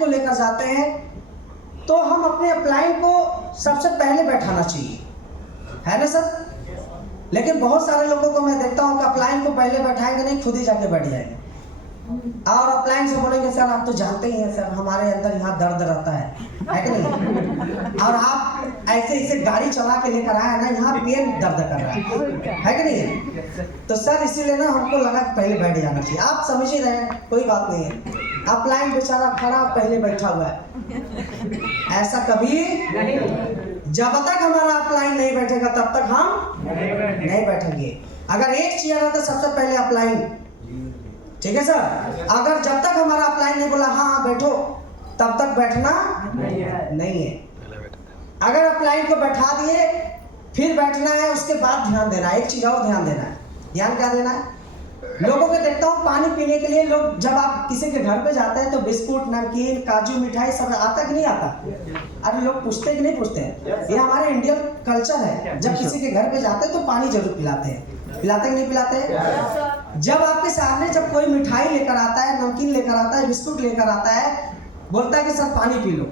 को लेकर जाते हैं तो हम अपने अपलाइन को सबसे पहले बैठाना चाहिए, है ना सर? लेकिन बहुत सारे लोगों को मैं देखता हूँ कि अपलाइन को पहले बैठाएंगे नहीं, खुद ही जाके बैठ जाएंगे और अपलाइन से बोलेंगे सर आप तो जानते ही हैं सर हमारे अंदर यहाँ दर्द रहता है कि नहीं? और आप ऐसे ऐसे गाड़ी चला के लेकर आए ना, यहाँ पेन दर्द कर रहा है कि नहीं? तो सर इसीलिए ना हमको लगा कि पहले बैठ जाना चाहिए। आप समझ ही रहे हैं, कोई बात नहीं है। अपलाइन बेचारा खड़ा पहले बैठा हुआ है, ऐसा कभी नहीं। जब तक हमारा अपलाइन नहीं बैठेगा तब तक हम नहीं बैठेंगे। अगर एक चेयर है तो सबसे पहले अपलाइन, ठीक है सर? अगर जब तक हमारा अपलाइन नहीं बोला हाँ हाँ बैठो तब तक बैठना नहीं है। अगर अपलाइन को बैठा दिए फिर बैठना है, उसके बाद ध्यान देना है। एक चीज और ध्यान देना है। ध्यान क्या देना है? लोगों को देखता हूँ पानी पीने के लिए लोग, जब आप किसी के घर पे जाते हैं तो बिस्कुट नमकीन काजू मिठाई सब आता कि नहीं आता? अरे लोग पूछते कि नहीं पूछते हैं? ये हमारे इंडियन कल्चर है। जब किसी के घर पे जाते हैं तो पानी जरूर पिलाते हैं। पिलाते कि नहीं पिलाते? जब आपके सामने जब कोई मिठाई लेकर आता है, नमकीन लेकर आता है, बिस्कुट लेकर आता है, बोलता है कि सर पानी पी लो।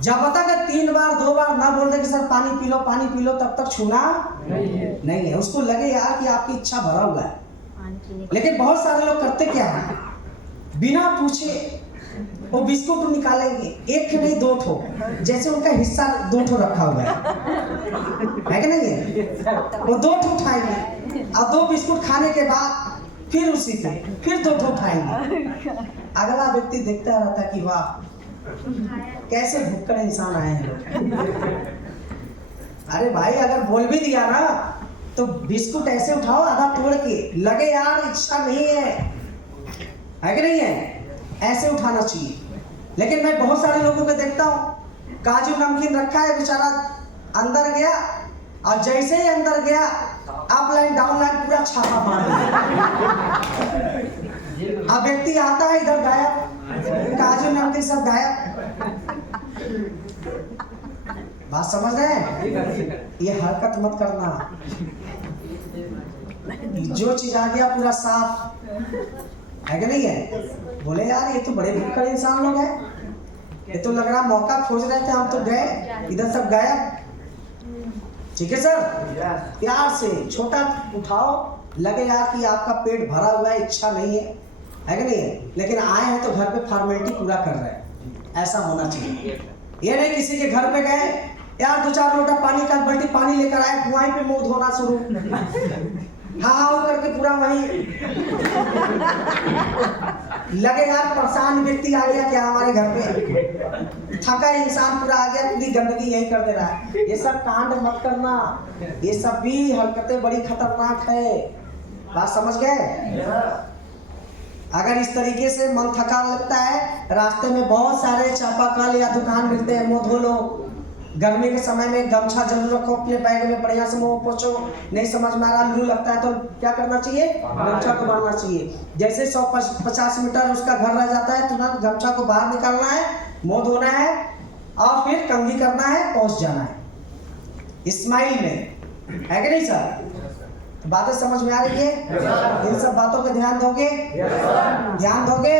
जब तक 3 बार 2 बार ना बोल दे कि सर पानी पी लो तब तक छूना नहीं है। उसको लगे यार कि आपकी इच्छा भरा हुआ है। लेकिन बहुत सारे लोग करते क्या है, बिना पूछे वो बिस्कुट निकालेंगे, एक नहीं 2 ठो, जैसे उनका हिस्सा 2 ठो रखा हुआ है कि नहीं है? वो 2 ठो उठाएंगे और 2 बिस्कुट खाने के बाद फिर उसी पे फिर 2 ठो उठाएंगे। अगला व्यक्ति देखता रहता कि वाह कैसे भुक्कड़ इंसान आए हैं लोग। अरे भाई अगर बोल भी दिया ना तो बिस्कुट ऐसे उठाओ आधा तोड़ के, लगे यार इच्छा नहीं है कि नहीं है? ऐसे उठाना चाहिए। लेकिन मैं बहुत सारे लोगों को देखता हूँ काजू नमकीन रखा है, बेचारा अंदर गया और जैसे ही अंदर गया अप लाइन डाउन लाइन पूरा छापा मार दिया। अब व्यक्ति आता है इधर गायब, काजू नमकीन सब गायब। बात समझ रहे हैं? ये हरकत मत करना। जो चीज आ गया पूरा साफ है कि नहीं है? बोले यार ये तो बड़े भुक्कड़ इंसान लोग हैं, ये तो लग रहा मौका खोज रहे थे, हम तो गए इधर सब गायब। ठीक है सर? प्यार से छोटा उठाओ, लगे यार कि आपका पेट भरा हुआ है, इच्छा नहीं है कि नहीं है? लेकिन आए हैं तो घर पे फॉर्मेलिटी पूरा कर रहे हैं, ऐसा होना चाहिए। ये नहीं किसी के घर पे गए यार 2-4 लोटा पानी का बाल्टी पानी लेकर आए, कुआं पे मुंह धोना शुरू, हाँ करके पूरा वही लगे यार परेशान व्यक्ति आ गया क्या हमारे घर पे, थका इंसान पूरा आ गया, पूरी गंदगी यही कर दे रहा है। ये सब कांड मत करना, ये सब भी हरकतें बड़ी खतरनाक है। बात समझ गए? अगर इस तरीके से मन थका लगता है, रास्ते में बहुत सारे चापाकल या दुकान मिलते हैं, मुंह धो लो। गर्मी के समय में गमछा जरूर रखो अपने बैग में, बढ़िया से मुंह पोछो। नहीं समझ में आ रहा, लू लगता है तो क्या करना चाहिए? गमछा को बांधना चाहिए। जैसे 150 मीटर उसका घर रह जाता है, तुरंत गमछा को बाहर निकालना है, मुंह धोना है और फिर कंघी करना है, पहुंच जाना है स्माइल में, है कि नहीं सर? बातें समझ में आ रही है? इन सब बातों पे ध्यान दोगे? ध्यान दोगे?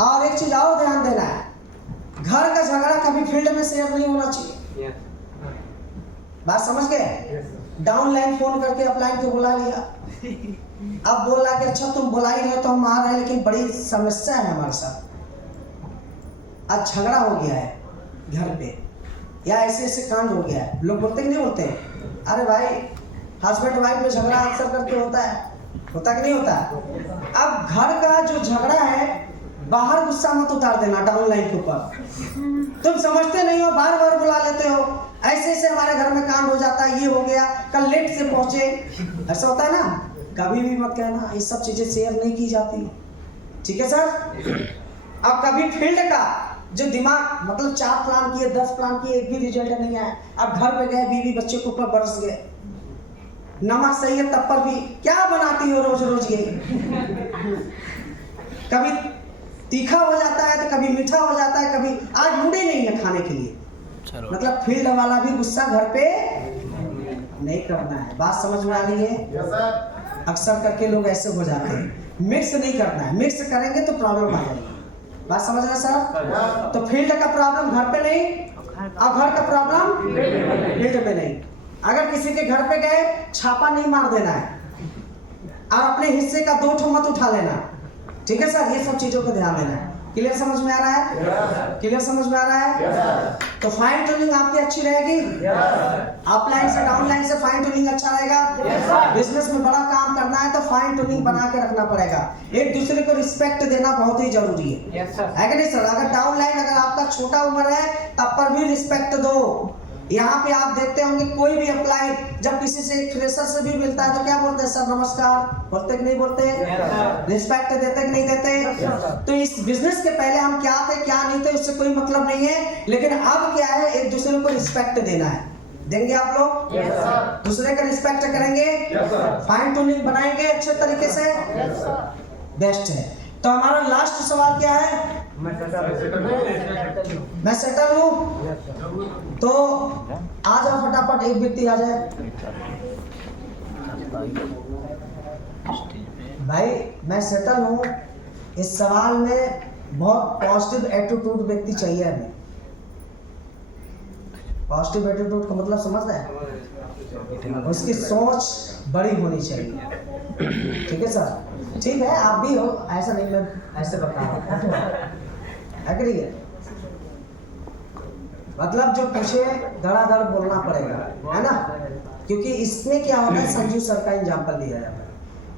और एक चीज और ध्यान देना है, घर का झगड़ा कभी फील्ड में शेयर नहीं होना चाहिए। बात समझ गए? डाउन लाइन फोन करके अपलाइन को बुला लिया, अब बोल रहा कि अच्छा तुम बुला ही रहे तो हम आ रहे हैं, लेकिन बड़ी समस्या है हमारे साथ, आज झगड़ा हो गया है घर पे, या ऐसे ऐसे कांड हो गया है। लोग बोलते कि नहीं बोलते? अरे भाई हस्बैंड वाइफ में झगड़ा अक्सर करके होता कि नहीं होता? अब घर का जो झगड़ा है बाहर गुस्सा मत उतार देना डाउन लाइन के ऊपर। तुम समझते नहीं हो, बार बार बुला लेते हो, ऐसे ऐसे हमारे घर में कांड हो जाता है, ये हो गया, कल लेट से पहुंचे, ऐसा होता है ना। कभी भी मत कहना, ये सब चीजें शेयर नहीं की जाती, ठीक है सर? अब कभी फील्ड का जो दिमाग मतलब 4 प्लान किए 10 प्लान किए, एक भी रिजल्ट नहीं आया। अब घर पे गए, बीवी बच्चे के ऊपर बरस गए, नमक सही है तब पर भी क्या बनाती हो रोज रोज ये। कभी तीखा हो जाता है तो कभी मीठा हो जाता है, कभी आज मूड ही नहीं है खाने के लिए। मतलब फील्ड वाला भी गुस्सा घर पे नहीं करना है। बात समझ में आ रही है? अक्सर करके लोग ऐसे हो जाते हैं। मिक्स नहीं करना है, मिक्स करेंगे तो प्रॉब्लम आ जाएगी। बात समझ रहे सर? तो फील्ड का प्रॉब्लम घर पे नहीं और घर का प्रॉब्लम फील्ड में नहीं। अगर किसी के घर पे गए छापा नहीं मार देना है और अपने हिस्से का 2 ठो मत उठा लेना, ठीक है सर? ये सब चीजों को ध्यान देना है। क्लियर समझ में आ रहा है? क्लियर समझ में आ रहा है? तो फाइन ट्यूनिंग आपकी अच्छी रहेगी, अपलाइन से डाउनलाइन से फाइन ट्यूनिंग अच्छा रहेगा। बिजनेस में बड़ा काम करना है तो फाइन ट्यूनिंग बना के रखना पड़ेगा। एक दूसरे को रिस्पेक्ट देना बहुत ही जरूरी है कि नहीं सर? अगर डाउनलाइन अगर आपका छोटा उम्र है तब पर भी रिस्पेक्ट दो। यहाँ पे आप देखते होंगे कोई भी अप्लाई जब किसी से एक फ्रेशर से भी मिलता है तो क्या बोलते हैं? सर नमस्कार बोलते कि नहीं बोलते? रिस्पेक्ट देते कि नहीं देते? तो इस बिजनेस के पहले हम क्या थे क्या नहीं थे उससे कोई मतलब नहीं है, लेकिन अब क्या है, एक दूसरे को रिस्पेक्ट देना है। देंगे आप लोग? दूसरे का रिस्पेक्ट करेंगे, फाइन ट्यूनिंग बनाएंगे अच्छे तरीके से, बेस्ट है। तो हमारा लास्ट सवाल क्या है? मैं सेटल हूँ। तो आ जाओ फटाफट, एक व्यक्ति आ जाए। भाई मैं सेटल हूँ, इस सवाल में बहुत पॉजिटिव एटीट्यूड व्यक्ति चाहिए हमें। पॉजिटिव एटीट्यूड का मतलब समझ रहे हैं? उसकी सोच बड़ी होनी चाहिए, ठीक है सर? ठीक है, आप भी हो, ऐसा नहीं मैं ऐसे बता रहा हूँ, एग्री है? मतलब जो पूछे धड़ाधड़ बोलना पड़ेगा, है ना? क्योंकि इसमें क्या होता है, संजीव सर का एग्जाम्पल दिया जाता है।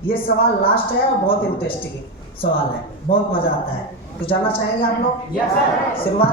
ये सवाल लास्ट है और बहुत इंटरेस्टिंग सवाल है, बहुत मजा आता है। तो जानना चाहेंगे आप लोग? शुरुआत